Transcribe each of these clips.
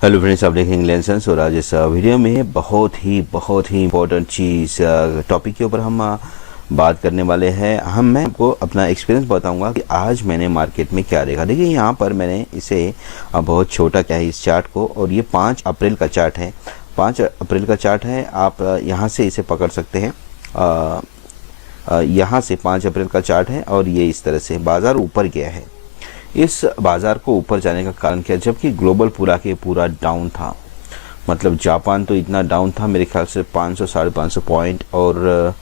Hello friends, आप देखेंगे लेंसेंस। और आज इस वीडियो में बहुत ही इम्पोर्टेंट चीज़ टॉपिक के ऊपर हम बात करने वाले हैं। मैं आपको अपना एक्सपीरियंस बताऊंगा कि आज मैंने मार्केट में क्या देखा। देखिए, यहाँ पर मैंने इसे बहुत छोटा क्या है इस चार्ट को, और ये 5 अप्रैल का चार्ट है। 5 अप्रैल का चार्ट है। आप यहाँ से इसे पकड़ सकते हैं। यहाँ से 5 अप्रैल का चार्ट है और ये इस तरह से बाज़ार ऊपर गया है। इस बाज़ार को ऊपर जाने का कारण क्या है? जबकि ग्लोबल पूरा के पूरा डाउन था। मतलब जापान तो इतना डाउन था, मेरे ख्याल से 500 550 पॉइंट, और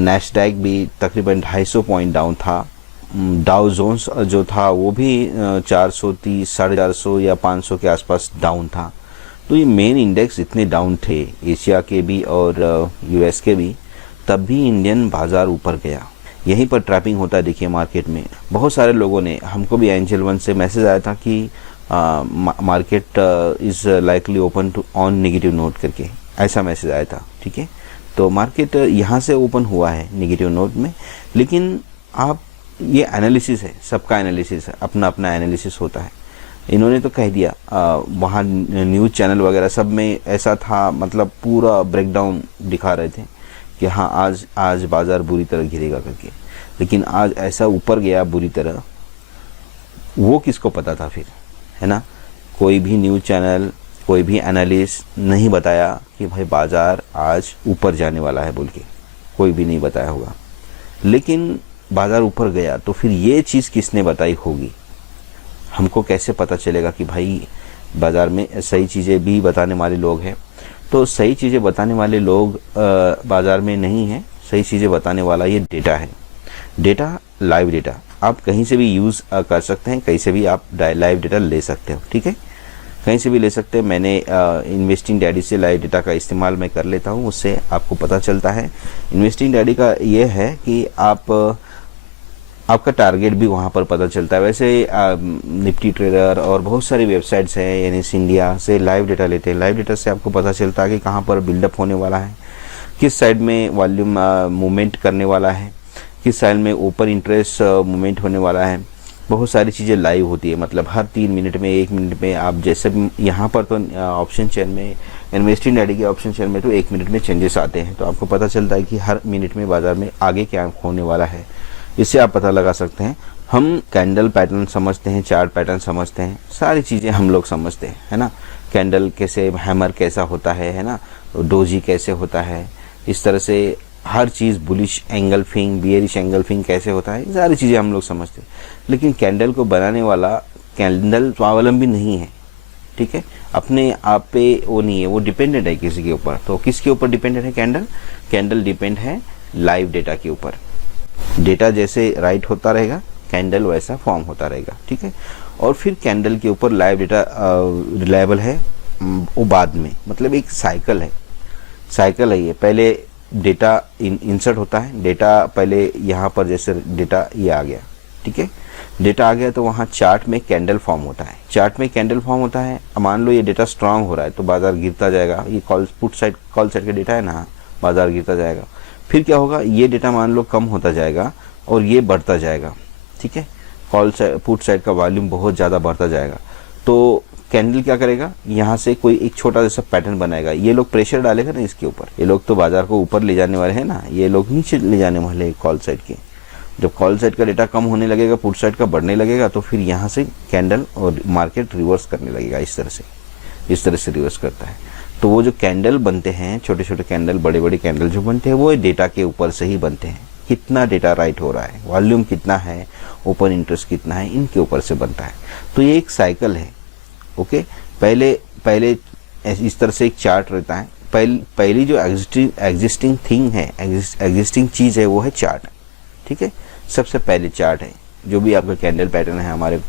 नैस्डैक भी तकरीबन 250 पॉइंट डाउन था। डाउ जोन्स जो था वो भी 430 450 या 500 के आसपास डाउन था। तो ये मेन इंडेक्स इतने डाउन थे, एशिया के भी और यूएस के भी, तब भी इंडियन बाज़ार ऊपर गया। यहीं पर ट्रैपिंग होता है। देखिए, मार्केट में बहुत सारे लोगों ने, हमको भी एंजल वन से मैसेज आया था कि market is likely open to on negative note करके, ऐसा मैसेज आया था। ठीक है, तो मार्केट यहाँ से ओपन हुआ है नेगेटिव नोट में। लेकिन आप, ये एनालिसिस है, सबका एनालिसिस है, अपना अपना एनालिसिस होता है। इन्होंने तो कह दिया, वहाँ न्यूज़ चैनल वगैरह सब में ऐसा था, मतलब पूरा ब्रेकडाउन दिखा रहे थे कि हाँ आज बाज़ार बुरी तरह गिरेगा करके। लेकिन आज ऐसा ऊपर गया बुरी तरह, वो किसको पता था फिर, है ना? कोई भी न्यूज़ चैनल, कोई भी एनालिस्ट नहीं बताया कि भाई बाज़ार आज ऊपर जाने वाला है बोल के, कोई भी नहीं बताया होगा। लेकिन बाज़ार ऊपर गया, तो फिर ये चीज़ किसने बताई होगी? हमको कैसे पता चलेगा कि भाई बाज़ार में सही चीज़ें भी बताने वाले लोग हैं? तो सही चीज़ें बताने वाले लोग बाज़ार में नहीं हैं। सही चीज़ें बताने वाला ये डेटा है। डेटा, लाइव डेटा आप कहीं से भी यूज़ कर सकते हैं, कहीं से भी आप लाइव डेटा ले सकते हो। ठीक है, कहीं से भी ले सकते हैं। मैंने इन्वेस्टिंग डैडी से लाइव डेटा का इस्तेमाल मैं कर लेता हूँ, उससे आपको पता चलता है। इन्वेस्टिंग डैडी का ये है कि आपका टारगेट भी वहाँ पर पता चलता है। वैसे निफ्टी ट्रेडर और बहुत सारी वेबसाइट्स हैं, यानी इंडिया से लाइव डेटा लेते हैं। लाइव डेटा से आपको पता चलता है कि कहाँ पर बिल्डअप होने वाला है, किस साइड में वॉल्यूम मूवमेंट करने वाला है, किस साइड में ओपन इंटरेस्ट मूवमेंट होने वाला है। बहुत सारी चीज़ें लाइव होती है, मतलब हर 3 मिनट में, 1 मिनट में। आप जैसे यहाँ पर तो ऑप्शन चेन में, इन्वेस्टिंग डैडी के ऑप्शन चेन में तो 1 मिनट में चेंजेस आते हैं, तो आपको पता चलता है कि हर मिनट में बाज़ार में आगे क्या होने वाला है। इससे आप पता लगा सकते हैं। हम कैंडल पैटर्न समझते हैं, चार्ट पैटर्न समझते हैं, सारी चीज़ें हम लोग समझते हैं, है ना? कैंडल कैसे, हैमर कैसा होता है ना? डोजी कैसे होता है, इस तरह से हर चीज़, बुलिश एंगल्फिंग, बियरिश एंगल्फिंग कैसे होता है, सारी चीज़ें हम लोग समझते हैं। लेकिन कैंडल को बनाने वाला, कैंडल स्वावलंबी नहीं है। ठीक है, अपने आप पे वो नहीं है, वो डिपेंडेंट है किसी के ऊपर। तो किसके ऊपर डिपेंडेंट है कैंडल? कैंडल डिपेंड है लाइव डेटा के ऊपर। डेटा जैसे राइट होता रहेगा, कैंडल वैसा फॉर्म होता रहेगा। ठीक है, और फिर कैंडल के ऊपर लाइव डेटा रिलायबल है वो बाद में, मतलब एक साइकिल है ये। पहले डेटा इंसर्ट होता है, डेटा पहले यहाँ पर जैसे डेटा ये आ गया। ठीक है, डेटा आ गया तो वहाँ चार्ट में कैंडल फॉर्म होता है। चार्ट में कैंडल फॉर्म होता है। मान लो ये डेटा स्ट्रांग हो रहा है तो बाजार गिरता जाएगा। ये कॉल साइड का डेटा है ना, बाजार गिरता जाएगा। फिर क्या होगा, ये डेटा मान लो कम होता जाएगा और ये बढ़ता जाएगा। ठीक है, पुट साइड का वॉल्यूम बहुत ज़्यादा बढ़ता जाएगा। तो कैंडल क्या करेगा, यहाँ से कोई एक छोटा जैसा पैटर्न बनाएगा। ये लोग प्रेशर डालेगा ना इसके ऊपर। ये लोग तो बाजार को ऊपर ले जाने वाले हैं ना, ये लोग नीचे ले जाने वाले हैं कॉल साइड के। जब कॉल साइड का डेटा कम होने लगेगा, पुट साइड का बढ़ने लगेगा, तो फिर यहाँ से कैंडल और मार्केट रिवर्स करने लगेगा। इस तरह से रिवर्स करता है। तो वो जो कैंडल बनते हैं, छोटे छोटे कैंडल, बड़े बड़े कैंडल जो बनते हैं, वो डेटा के ऊपर से ही बनते हैं। कितना डेटा राइट हो रहा है, वॉल्यूम कितना है, ओपन इंटरेस्ट कितना है, इनके ऊपर से बनता है। तो ये एक साइकिल है। ओके, पहले इस तरह से एक चार्ट रहता है। पहली जो एग्जिस्टिंग थिंग है, एग्जिस्टिंग चीज़ है, वो है चार्ट। ठीक है, सबसे पहले चार्ट है। जो भी आपका कैंडल पैटर्न है, हमारे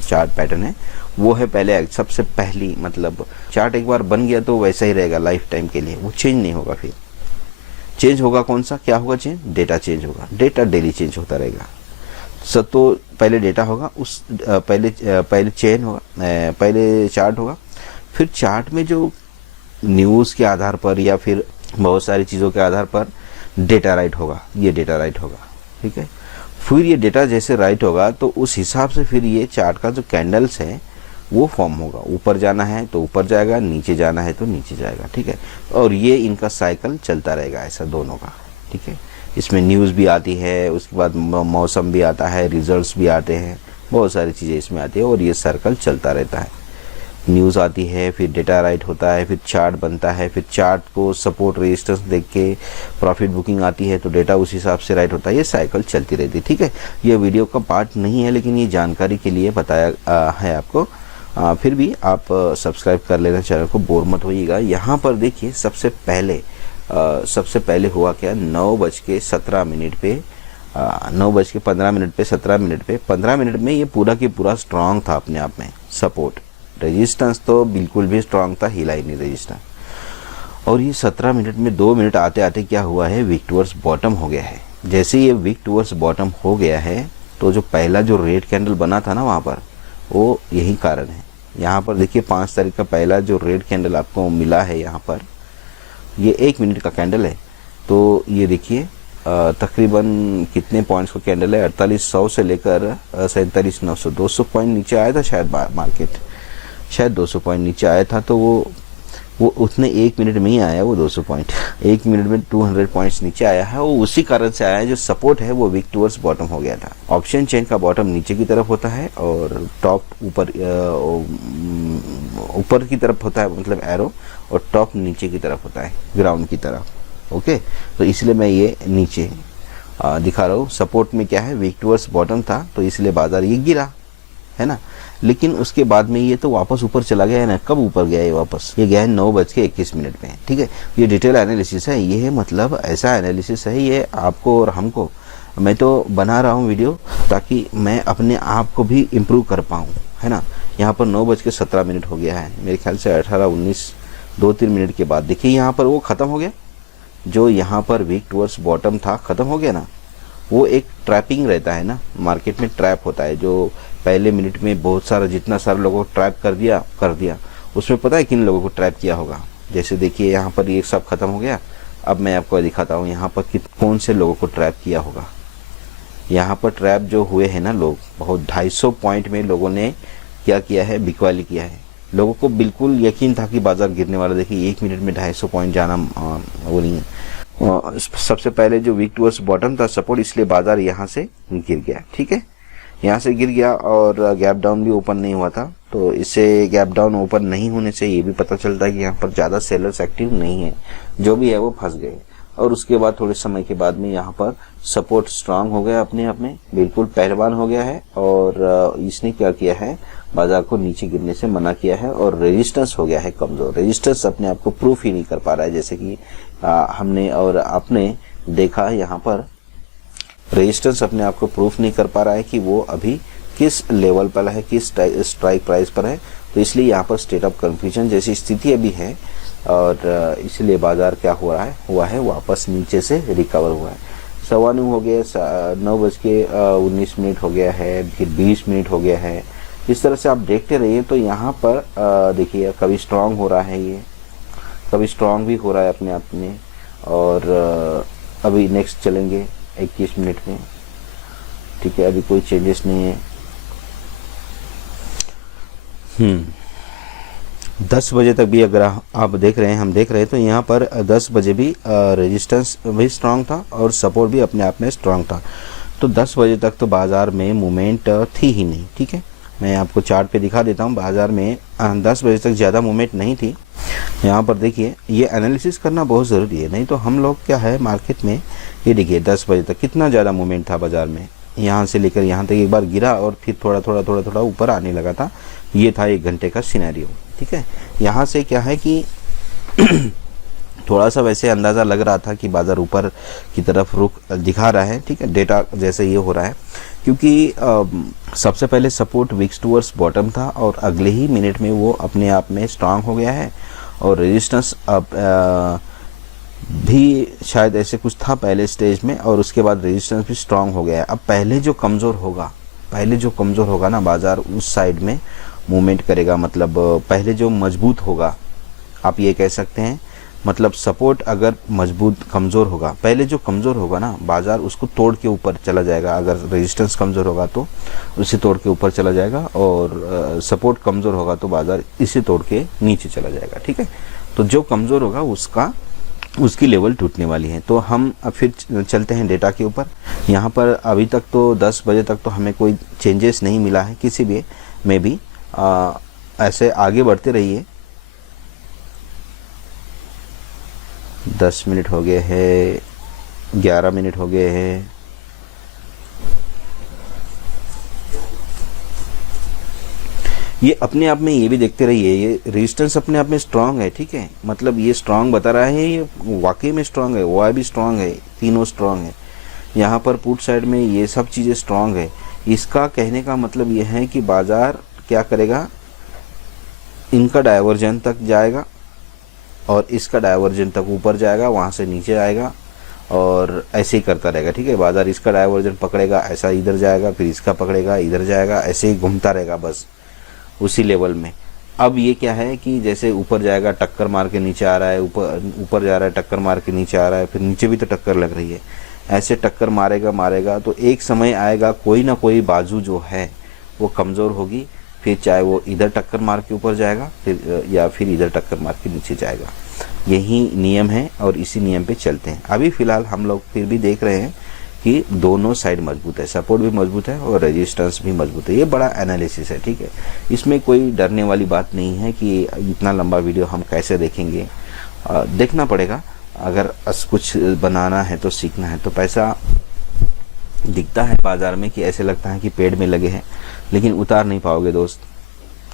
चार्ट पैटर्न है, वो है पहले, सबसे पहली। मतलब चार्ट एक बार बन गया तो वैसा ही रहेगा लाइफ टाइम के लिए, वो चेंज नहीं होगा। फिर चेंज होगा कौन सा, क्या होगा चेंज? डेटा चेंज होगा। डेटा डेली चेंज होता रहेगा। तो पहले डेटा होगा, उस पहले चेन होगा, पहले चार्ट होगा। फिर चार्ट में जो न्यूज़ के आधार पर या फिर बहुत सारी चीज़ों के आधार पर डेटा राइट होगा, ये डेटा राइट होगा। ठीक है, फिर ये डेटा जैसे राइट होगा तो उस हिसाब से फिर ये चार्ट का जो कैंडल्स है वो फॉर्म होगा। ऊपर जाना है तो ऊपर जाएगा, नीचे जाना है तो नीचे जाएगा, ठीक है। और ये इनका साइकिल चलता रहेगा ऐसा दोनों का, ठीक है। इसमें न्यूज़ भी आती है, उसके बाद मौसम भी आता है, रिजल्ट्स भी आते हैं, बहुत सारी चीज़ें इसमें आती है और ये सर्कल चलता रहता है। न्यूज़ आती है, फिर डेटा राइट होता है, फिर चार्ट बनता है, फिर चार्ट को सपोर्ट रेजिस्टेंस देख के प्रॉफिट बुकिंग आती है तो डेटा उस हिसाब से राइट होता है। ये साइकिल चलती रहती है, ठीक है। ये वीडियो का पार्ट नहीं है लेकिन ये जानकारी के लिए बताया है आपको। फिर भी आप सब्सक्राइब कर लेना चैनल को, बोर मत होइएगा। यहाँ पर देखिए सबसे पहले हुआ क्या, 9:17 पे 9:15 पे 17 पे 15 मिनट में ये पूरा की पूरा स्ट्रांग था अपने आप में। सपोर्ट रेजिस्टेंस तो बिल्कुल भी स्ट्रांग था, हिला ही नहीं रेजिस्टेंस। और ये 17 मिनट में 2 मिनट आते आते क्या हुआ है, वीक टूवर्ड्स बॉटम हो गया है। जैसे ये वीक टूवर्ड्स बॉटम हो गया है तो जो पहला जो रेड कैंडल बना था ना वहाँ पर, वो यही कारण है। यहाँ पर देखिए 5 तारीख का पहला जो रेड कैंडल आपको मिला है, यहाँ पर ये 1 मिनट का कैंडल है। तो ये देखिए तकरीबन कितने पॉइंट्स का कैंडल है, 4800 से लेकर 47,900, 200 पॉइंट नीचे आया था शायद मार्केट, शायद 200 पॉइंट नीचे आया था। तो वो उतने 1 मिनट में ही आया, वो 200 पॉइंट 1 मिनट में 200 पॉइंट्स नीचे आया है। वो उसी कारण से आया है, जो सपोर्ट है वो वीक टूवर्ड्स बॉटम हो गया था। ऑप्शन चेन का बॉटम नीचे की तरफ होता है और टॉप ऊपर की तरफ होता है, मतलब एरो, और टॉप नीचे की तरफ होता है, ग्राउंड की तरफ। ओके, तो इसलिए मैं ये नीचे दिखा रहा हूँ। सपोर्ट में क्या है, वीक टूवर्ड्स बॉटम था तो इसलिए बाजार ये गिरा है ना। लेकिन उसके बाद में ये तो वापस ऊपर चला गया है ना। कब ऊपर गया ये वापस, ये गया है 9:21 में, ठीक है। ये डिटेल एनालिसिस है, ये मतलब ऐसा एनालिसिस है, ये आपको और हमको, मैं तो बना रहा हूँ वीडियो ताकि मैं अपने आप को भी इम्प्रूव कर पाऊँ, है ना। यहाँ पर 9:17 हो गया है, मेरे ख्याल से 18, 19, 2-3 मिनट के बाद देखिए यहाँ पर वो ख़त्म हो गया। जो यहाँ पर वीक टूवर्ड्स बॉटम था, ख़त्म हो गया ना। वो एक ट्रैपिंग रहता है ना, मार्केट में ट्रैप होता है, जो पहले मिनट में बहुत सारा, जितना सारा लोगों को ट्रैप कर दिया। उसमें पता है किन लोगों को ट्रैप किया होगा। जैसे देखिए यहाँ पर ये सब खत्म हो गया। अब मैं आपको दिखाता हूँ यहाँ पर कौन से लोगों को ट्रैप किया होगा। यहाँ पर ट्रैप जो हुए हैं ना लोग, बहुत 250 पॉइंट में लोगों ने क्या किया है, बिकवाली किया है। लोगों को बिल्कुल यकीन था कि बाजार गिरने वाला। देखिए 1 मिनट में 250 पॉइंट जाना वो नहीं है। सबसे पहले जो वीक टूवर्ड्स बॉटम था सपोर्ट, इसलिए बाजार यहाँ से गिर गया, ठीक है। यहाँ से गिर गया और गैप डाउन भी ओपन नहीं हुआ था। तो इससे गैप डाउन ओपन नहीं होने से ये भी पता चलता है कि यहाँ पर ज़्यादा सेलर्स एक्टिव नहीं है, जो भी है वो फंस गए। और उसके बाद थोड़े समय के बाद में यहाँ पर सपोर्ट स्ट्रांग हो गया, अपने आप में बिल्कुल पहलवान हो गया है। और इसने क्या किया है, बाजार को नीचे गिरने से मना किया है। और रेजिस्टेंस हो गया है कमजोर। रेजिस्टेंस अपने आप को प्रूफ ही नहीं कर पा रहा है, जैसे कि हमने और आपने देखा यहाँ पर रेजिस्टेंस अपने आप को प्रूफ नहीं कर पा रहा है कि वो अभी किस लेवल पर है, किस स्ट्राइक प्राइस पर है। तो इसलिए यहाँ पर स्टेट ऑफ कंफ्यूजन जैसी स्थिति अभी है। और इसलिए बाजार क्या हुआ है वापस नीचे से रिकवर हुआ है। 9:15 हो गया, 9:19 हो गया है, फिर 20 मिनट हो गया है। इस तरह से आप देखते रहिए। तो यहाँ पर देखिए कभी स्ट्रांग हो रहा है, ये कभी स्ट्रांग भी हो रहा है अपने आप में। और अभी नेक्स्ट चलेंगे 21 मिनट में, ठीक है। अभी कोई चेंजेस नहीं है। 10 बजे तक भी अगर आप देख रहे हैं, हम देख रहे हैं, तो यहाँ पर 10 बजे भी रेजिस्टेंस भी स्ट्रांग था और सपोर्ट भी अपने आप में स्ट्रांग था। तो 10 बजे तक तो बाजार में मूवमेंट थी ही नहीं, ठीक है। मैं आपको चार्ट पे दिखा देता हूँ। बाजार में 10 बजे तक ज़्यादा मूवमेंट नहीं थी। यहाँ पर देखिए, ये एनालिसिस करना बहुत ज़रूरी है, नहीं तो हम लोग क्या है मार्केट में, ये देखिए 10 बजे तक कितना ज़्यादा मूवमेंट था बाजार में। यहाँ से लेकर यहाँ तक एक बार गिरा और फिर थोड़ा थोड़ा ऊपर आने लगा था। ये था 1 घंटे का सिनेरियो, ठीक है। यहाँ से क्या है कि थोड़ा सा वैसे अंदाज़ा लग रहा था कि बाजार ऊपर की तरफ रुख दिखा रहा है, ठीक है। डेटा जैसे ये हो रहा है, क्योंकि सबसे पहले सपोर्ट वीक टूवर्ड्स बॉटम था और अगले ही मिनट में वो अपने आप में स्ट्रांग हो गया है। और रेजिस्टेंस भी शायद ऐसे कुछ था पहले स्टेज में, और उसके बाद रेजिस्टेंस भी स्ट्रांग हो गया है। अब पहले जो कमज़ोर होगा ना बाजार, उस साइड में मूवमेंट करेगा। मतलब पहले जो मजबूत होगा, आप ये कह सकते हैं मतलब सपोर्ट अगर मजबूत कमज़ोर होगा, पहले जो कमज़ोर होगा ना बाज़ार उसको तोड़ के ऊपर चला जाएगा, अगर रेजिस्टेंस कमज़ोर होगा तो उसे तोड़ के ऊपर चला जाएगा, और सपोर्ट कमज़ोर होगा तो बाज़ार इसे तोड़ के नीचे चला जाएगा। ठीक है, तो जो कमज़ोर होगा उसकी लेवल टूटने वाली है। तो हम अब फिर चलते हैं डेटा के ऊपर। यहाँ पर अभी तक तो 10 बजे तक तो हमें कोई चेंजेस नहीं मिला है किसी भी में भी। ऐसे आगे बढ़ते रहिए। 10 मिनट हो गए हैं, 11 मिनट हो गए हैं। ये अपने आप में ये भी देखते रहिए, ये रेजिस्टेंस अपने आप में स्ट्रांग है। ठीक है, मतलब ये स्ट्रांग बता रहा है, ये वाकई में स्ट्रांग है, वाई भी स्ट्रांग है, तीनों स्ट्रांग है। यहाँ पर पुट साइड में ये सब चीज़ें स्ट्रांग है। इसका कहने का मतलब ये है कि बाजार क्या करेगा, इनका डायवर्जन तक जाएगा और इसका डायवर्जन तक ऊपर जाएगा, वहाँ से नीचे आएगा और ऐसे ही करता रहेगा। ठीक है, बाजार इसका डायवर्जन पकड़ेगा, ऐसा इधर जाएगा, फिर इसका पकड़ेगा, इधर जाएगा, ऐसे ही घूमता रहेगा बस उसी लेवल में। अब ये क्या है कि जैसे ऊपर जाएगा टक्कर मार के नीचे आ रहा है, ऊपर जा रहा है टक्कर मार के नीचे आ रहा है, फिर नीचे भी तो टक्कर लग रही है, ऐसे टक्कर मारेगा तो एक समय आएगा कोई ना कोई बाजू जो है वो कमज़ोर होगी, फिर चाहे वो इधर टक्कर मार के ऊपर जाएगा फिर या फिर इधर टक्कर मार के नीचे जाएगा। यही नियम है और इसी नियम पे चलते हैं। अभी फ़िलहाल हम लोग फिर भी देख रहे हैं कि दोनों साइड मजबूत है, सपोर्ट भी मजबूत है और रेजिस्टेंस भी मजबूत है। ये बड़ा एनालिसिस है। ठीक है, इसमें कोई डरने वाली बात नहीं है कि इतना लंबा वीडियो हम कैसे देखेंगे। देखना पड़ेगा, अगर कुछ बनाना है तो सीखना है तो। पैसा दिखता है बाज़ार में कि ऐसे लगता है कि पेड़ में लगे हैं, लेकिन उतार नहीं पाओगे दोस्त,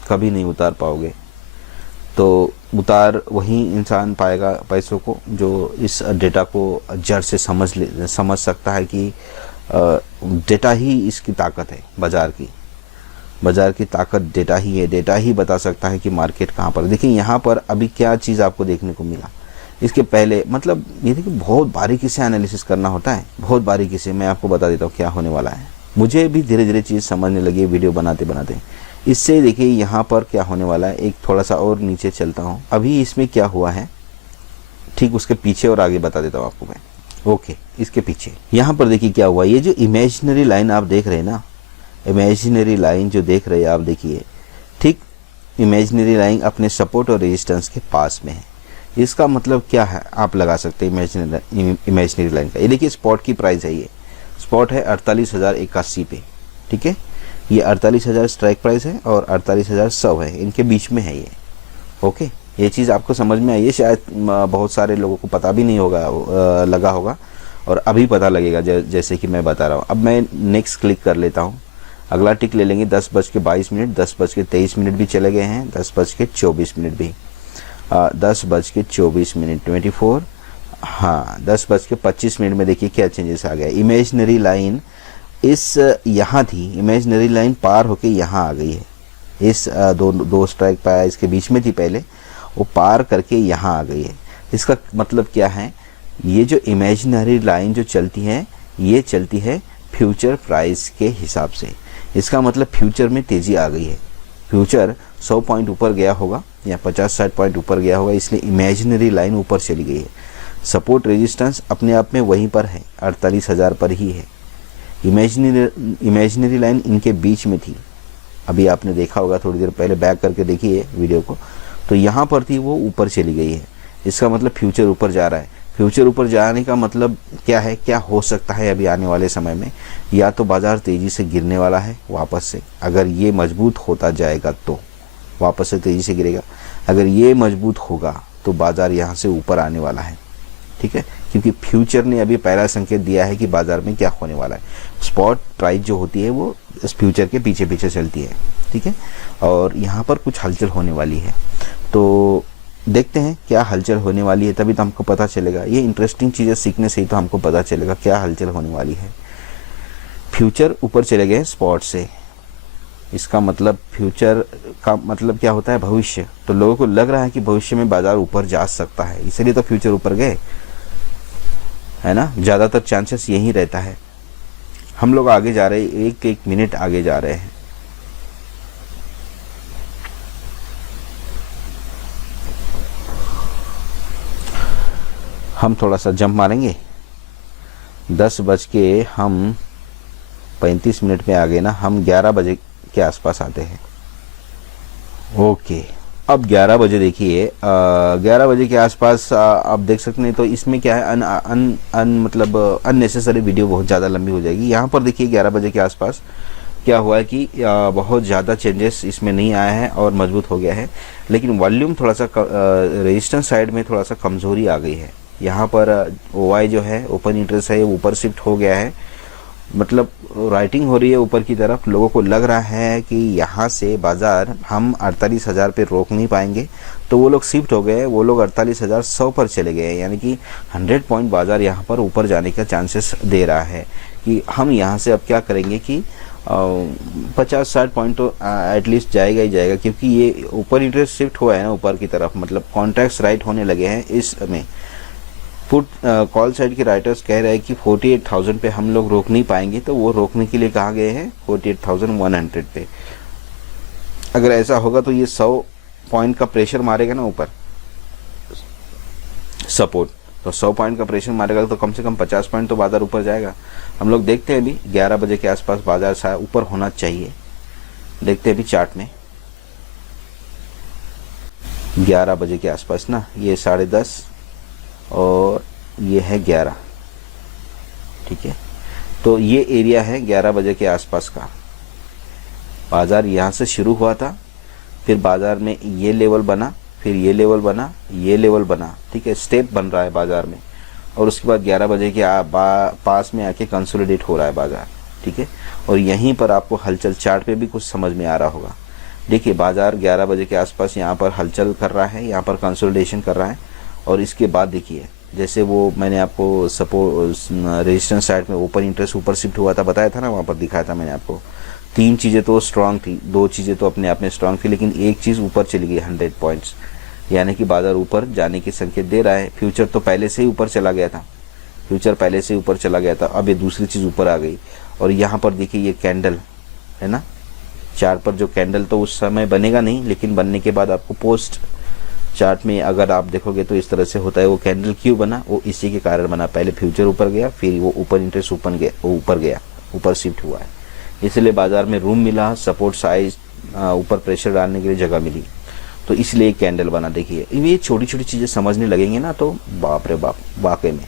कभी नहीं उतार पाओगे। तो उतार वही इंसान पाएगा पैसों को जो इस डेटा को जड़ से समझ सकता है कि डेटा ही इसकी ताकत है। बाज़ार की ताकत डेटा ही है। डेटा ही बता सकता है कि मार्केट कहाँ पर। देखिए यहाँ पर अभी क्या चीज़ आपको देखने को मिला। इसके पहले मतलब ये देखिए बहुत बारीकी से एनालिसिस करना होता है, बहुत बारीकी से। मैं आपको बता देता हूँ क्या होने वाला है। मुझे भी धीरे धीरे चीज़ समझने लगी है वीडियो बनाते बनाते। इससे देखिए यहाँ पर क्या होने वाला है। एक थोड़ा सा और नीचे चलता हूँ। अभी इसमें क्या हुआ है, ठीक उसके पीछे और आगे बता देता हूँ आपको मैं। ओके, इसके पीछे यहाँ पर देखिए क्या हुआ। ये जो इमेजिनरी लाइन आप देख रहे हैं ना, इमेजिनरी लाइन जो देख रहे हैं आप, देखिए ठीक इमेजिनरी लाइन अपने सपोर्ट और रेजिस्टेंस के पास में है। इसका मतलब क्या है आप लगा सकते हैं इमेजिनरी लाइन का। ये देखिए स्पॉट की प्राइस है, ये स्पॉट है 48,081 पे। ठीक है, ये 48,000 स्ट्राइक प्राइस है और 48,100 है, इनके बीच में है ये। ओके, ये चीज़ आपको समझ में आई है। शायद बहुत सारे लोगों को पता भी नहीं होगा, लगा होगा, और अभी पता लगेगा जैसे कि मैं बता रहा हूँ। अब मैं नेक्स्ट क्लिक कर लेता हूँ, अगला टिक ले लेंगे। 10:22, 10:23 भी चले गए हैं, 10:24 भी, 10:24, 24, हाँ 10:25 में देखिए क्या चेंजेस आ गया। इमेजिनरी लाइन इस यहाँ थी, इमेजिनरी लाइन पार होके यहाँ आ गई है। इस दो स्ट्राइक पाया इसके बीच में थी पहले, वो पार करके यहाँ आ गई है। इसका मतलब क्या है, ये जो इमेजिनरी लाइन जो चलती है ये चलती है फ्यूचर प्राइस के हिसाब से। इसका मतलब फ्यूचर में तेज़ी आ गई है। फ्यूचर 100 पॉइंट ऊपर गया होगा या 50-60 पॉइंट ऊपर गया होगा, इसलिए इमेजिनरी लाइन ऊपर चली गई है। सपोर्ट रेजिस्टेंस अपने आप में वहीं पर है, 48,000 पर ही है। इमेजिनरी लाइन इनके बीच में थी, अभी आपने देखा होगा थोड़ी देर पहले, बैक करके देखिए वीडियो को, तो यहाँ पर थी वो ऊपर चली गई है। इसका मतलब फ्यूचर ऊपर जा रहा है। फ्यूचर ऊपर जाने का मतलब क्या है, क्या हो सकता है अभी आने वाले समय में, या तो बाज़ार तेज़ी से गिरने वाला है वापस से, अगर ये मजबूत होता जाएगा तो वापस से तेज़ी से गिरेगा। अगर ये मजबूत होगा तो बाज़ार यहाँ से ऊपर आने वाला है। ठीक है, क्योंकि फ्यूचर ने अभी पहला संकेत दिया है कि बाज़ार में क्या होने वाला है। स्पॉट प्राइस जो होती है वो इस फ्यूचर के पीछे पीछे चलती है। ठीक है, और यहाँ पर कुछ हलचल होने वाली है, तो देखते हैं क्या हलचल होने वाली है, तभी तो हमको पता चलेगा। ये इंटरेस्टिंग चीज़ें सीखने से ही तो हमको पता चलेगा क्या हलचल होने वाली है। फ्यूचर ऊपर चले गए स्पॉट से, इसका मतलब फ्यूचर का मतलब क्या होता है, भविष्य। तो लोगों को लग रहा है कि भविष्य में बाज़ार ऊपर जा सकता है, इसलिए तो फ्यूचर ऊपर गए, है ना। ज़्यादातर चांसेस यही रहता है। हम लोग आगे जा रहे हैं, एक मिनट आगे जा रहे हैं। हम थोड़ा सा जंप मारेंगे, 10:35 में आ गए ना, हम 11 बजे के आसपास आते हैं। ओके, अब 11 बजे देखिए, 11 बजे के आसपास आप देख सकते हैं। तो इसमें क्या है, मतलब अननेसेसरी वीडियो बहुत ज़्यादा लंबी हो जाएगी। यहाँ पर देखिए 11 बजे के आसपास क्या हुआ है कि बहुत ज़्यादा चेंजेस इसमें नहीं आया है और मजबूत हो गया है, लेकिन वॉल्यूम थोड़ा सा रेजिस्टेंस साइड में थोड़ा सा कमज़ोरी आ गई है। यहाँ पर OI जो है, ओपन इंटरेस्ट है, ऊपर शिफ्ट हो गया है, मतलब राइटिंग हो रही है ऊपर की तरफ। लोगों को लग रहा है कि यहाँ से बाज़ार हम 48,000 पे रोक नहीं पाएंगे, तो वो लोग शिफ्ट हो गए, वो लोग 48,100 पर चले गए, यानी कि 100 पॉइंट बाज़ार यहाँ पर ऊपर जाने का चांसेस दे रहा है। कि हम यहाँ से अब क्या करेंगे कि 50-60 पॉइंट तो एटलीस्ट जाएगा ही जाएगा, क्योंकि ये ऊपर इंटरेस्ट शिफ्ट हुआ है ना ऊपर की तरफ, मतलब कॉन्ट्रैक्ट्स राइट होने लगे हैं इसमें। पुट कॉल साइड के राइटर्स कह रहे हैं कि 48,000 पे हम लोग रोक नहीं पाएंगे, तो वो रोकने के लिए कहाँ गए हैं 48,100 पे। अगर ऐसा होगा तो ये 100 पॉइंट का प्रेशर मारेगा ना ऊपर सपोर्ट, तो 100 पॉइंट का प्रेशर मारेगा तो कम से कम 50 पॉइंट तो बाजार ऊपर जाएगा। हम लोग देखते हैं अभी 11 बजे के आसपास बाजार शायद ऊपर होना चाहिए। देखते हैं अभी चार्ट में 11 बजे के आसपास ना, ये 10:30 और ये है 11, ठीक है। तो ये एरिया है 11 बजे के आसपास का। बाजार यहाँ से शुरू हुआ था, फिर बाजार में ये लेवल बना, फिर ये लेवल बना, ये लेवल बना, ठीक है, स्टेप बन रहा है बाजार में। और उसके बाद 11 बजे के पास में आके कंसोलिडेट हो रहा है बाजार, ठीक है। और यहीं पर आपको हलचल चार्ट पे भी कुछ समझ में आ रहा होगा। देखिए बाजार 11 बजे के आसपास यहाँ पर हलचल कर रहा है, यहाँ पर कंसोलिडेशन कर रहा है। और इसके बाद देखिए, जैसे वो मैंने आपको रेजिस्टेंस साइड में ओपन इंटरेस्ट ऊपर शिफ्ट हुआ था, बताया था ना, वहाँ पर दिखाया था मैंने आपको। 3 चीज़ें तो स्ट्रांग थी, 2 चीज़ें तो अपने आप में स्ट्रांग थी, लेकिन एक चीज़ ऊपर चली गई 100 पॉइंट्स, यानी कि बाजार ऊपर जाने के संकेत दे रहा है। फ्यूचर तो पहले से ही ऊपर चला गया था, फ्यूचर पहले से ही ऊपर चला गया था, अब ये दूसरी चीज़ ऊपर आ गई। और यहाँ पर देखिए ये कैंडल है ना, चार्ट पर जो कैंडल तो उस समय बनेगा नहीं, लेकिन बनने के बाद आपको पोस्ट चार्ट में अगर आप देखोगे तो इस तरह से होता है। वो कैंडल क्यों बना, वो इसी के कारण बना। पहले फ्यूचर ऊपर गया, फिर वो ऊपर इंटरेस्ट ऊपर गया, ऊपर शिफ्ट हुआ है, इसलिए बाजार में रूम मिला, सपोर्ट साइज ऊपर प्रेशर डालने के लिए जगह मिली, तो इसलिए कैंडल बना। देखिए ये छोटी छोटी चीज़ें समझने लगेंगे ना तो बाप रे बाप, वाकई में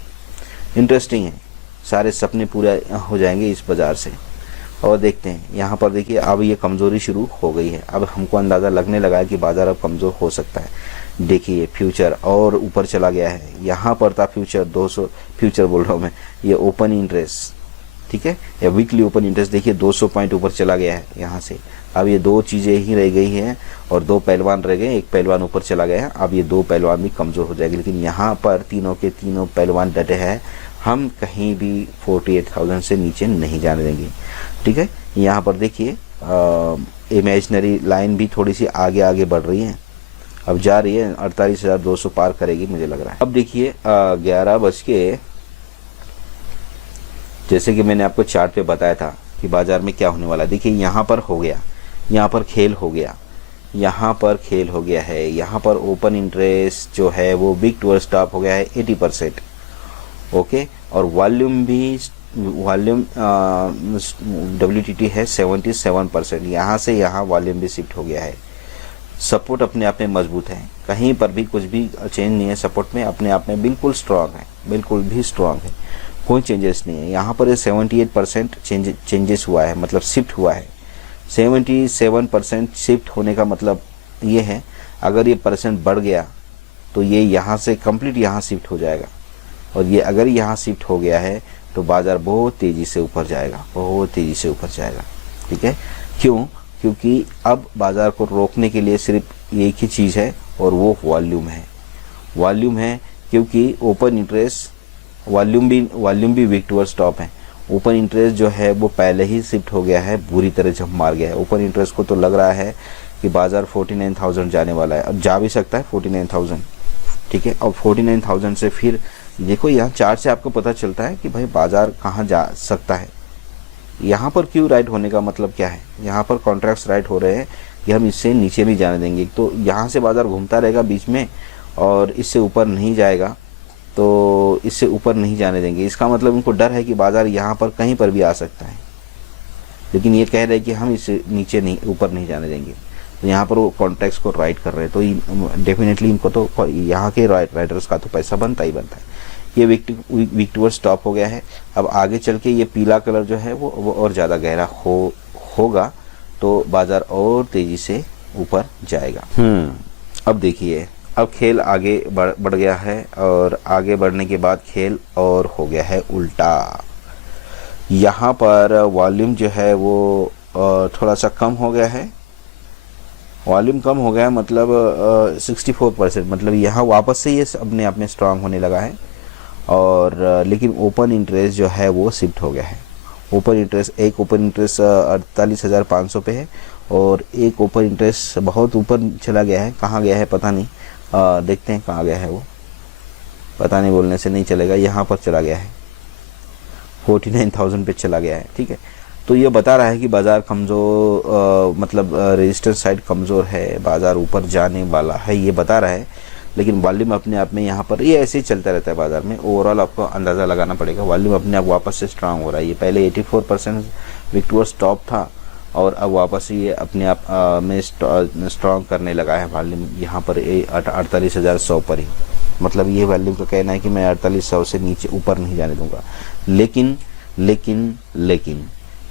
इंटरेस्टिंग है, सारे सपने पूरे हो जाएंगे इस बाज़ार से। और देखते हैं यहाँ पर देखिए, अब ये कमज़ोरी शुरू हो गई है, अब हमको अंदाज़ा लगने लगा है कि बाज़ार अब कमज़ोर हो सकता है। देखिए फ्यूचर और ऊपर चला गया है, यहाँ पर था फ्यूचर 200, फ्यूचर बोल रहा हूँ मैं, ये ओपन इंटरेस्ट, ठीक है, या वीकली ओपन इंटरेस्ट देखिए 200 पॉइंट ऊपर चला गया है यहाँ से। अब ये 2 चीज़ें ही रह गई हैं और 2 पहलवान रह गए, एक पहलवान ऊपर चला गया है, अब ये 2 पहलवान भी कमज़ोर हो जाएंगे। लेकिन यहाँ पर तीनों के तीनों पहलवान डटे हैं, हम कहीं भी 48,000 से नीचे नहीं जाने देंगे, ठीक है। यहाँ पर देखिए इमेजिनरी लाइन भी थोड़ी सी आगे आगे बढ़ रही है, अब जा रही है 48,200 पार करेगी मुझे लग रहा है। अब देखिए 11 बज के, जैसे कि मैंने आपको चार्ट पे बताया था कि बाजार में क्या होने वाला है। देखिए यहाँ पर हो गया, यहाँ पर खेल हो गया, यहाँ पर खेल हो गया है, यहाँ पर ओपन इंटरेस्ट जो है वो बिग टूअर्ड स्टॉप हो गया है 80%, ओके। और वॉल्यूम भी, वॉल्यूम WTT है 77%, यहाँ से यहाँ वॉल्यूम भी शिफ्ट हो गया है। सपोर्ट अपने आप में मजबूत है, कहीं पर भी कुछ भी चेंज नहीं है, सपोर्ट में अपने आप में बिल्कुल स्ट्रांग है, बिल्कुल भी स्ट्रांग है, कोई चेंजेस नहीं है। यहाँ पर 78% चेंजेस हुआ है, मतलब शिफ्ट हुआ है। 77% शिफ्ट होने का मतलब ये है, अगर ये परसेंट बढ़ गया तो ये यहाँ से कंप्लीट यहाँ शिफ्ट हो जाएगा, और ये अगर यहाँ शिफ्ट हो गया है तो बाज़ार बहुत तेज़ी से ऊपर जाएगा, बहुत तेज़ी से ऊपर जाएगा, ठीक है। क्यों? क्योंकि अब बाज़ार को रोकने के लिए सिर्फ एक ही चीज़ है और वो वॉल्यूम है, वॉल्यूम है। क्योंकि ओपन इंटरेस्ट, वॉल्यूम भी वीक टूअर्ड स्टॉप है। ओपन इंटरेस्ट जो है वो पहले ही शिफ्ट हो गया है, बुरी तरह जंप मार गया है। ओपन इंटरेस्ट को तो लग रहा है कि बाज़ार 49,000 जाने वाला है, और जा भी सकता है 49,000, ठीक है। और 49,000 से फिर देखो यहाँ चार्ट से आपको पता चलता है कि भाई बाज़ार कहाँ जा सकता है। यहाँ पर क्यों राइट होने का मतलब क्या है, यहाँ पर कॉन्ट्रैक्ट्स राइट हो रहे हैं कि हम इससे नीचे नहीं जाने देंगे, तो यहाँ से बाज़ार घूमता रहेगा बीच में और इससे ऊपर नहीं जाएगा, तो इससे ऊपर नहीं जाने देंगे। इसका मतलब उनको डर है कि बाज़ार यहाँ पर कहीं पर भी आ सकता है, लेकिन ये कह रहे हैं कि हम इसे नीचे नहीं, ऊपर नहीं जाने देंगे। तो यहाँ पर वो कॉन्ट्रैक्ट्स को राइट कर रहे हैं, तो डेफिनेटली इनको तो यहाँ के राइटर्स का तो पैसा बनता ही बनता है। ये वीक टूवर्ड्स स्टॉप हो गया है। अब आगे चल के ये पीला कलर जो है वो और ज़्यादा गहरा होगा, तो बाज़ार और तेज़ी से ऊपर जाएगा। अब देखिए, अब खेल आगे बढ़ गया है, और आगे बढ़ने के बाद खेल और हो गया है उल्टा। यहाँ पर वॉल्यूम जो है वो थोड़ा सा कम हो गया है। वॉल्यूम कम हो गया मतलब 64%, मतलब यहाँ वापस से ये अपने आप में स्ट्रांग होने लगा है। और लेकिन ओपन इंटरेस्ट जो है वो शिफ्ट हो गया है। एक ओपन इंटरेस्ट 48,500 पे है, और एक ओपन इंटरेस्ट बहुत ऊपर चला गया है। कहाँ गया है पता नहीं, देखते हैं कहाँ गया है वो, पता नहीं, बोलने से नहीं चलेगा। यहाँ पर चला गया है, 49,000 पे चला गया है। ठीक है, तो ये बता रहा है कि बाज़ार कमज़ोर, मतलब रेजिस्टेंस साइड कमज़ोर है, बाज़ार ऊपर जाने वाला है, ये बता रहा है। लेकिन वॉल्यूम अपने आप में यहाँ पर ये ऐसे ही चलता रहता है बाज़ार में। ओवरऑल आपको अंदाज़ा लगाना पड़ेगा, वॉल्यूम अपने आप वापस से स्ट्रांग हो रहा है। ये पहले 84% वीक टूवर्ड्स टॉप था, और अब वापस से ये अपने आप में स्ट्रांग करने लगा है वॉल्यूम। यहाँ पर 48,100 पर ही, मतलब ये वॉल्यूम का कहना है कि मैं 4800 से नीचे ऊपर नहीं जाने दूंगा। लेकिन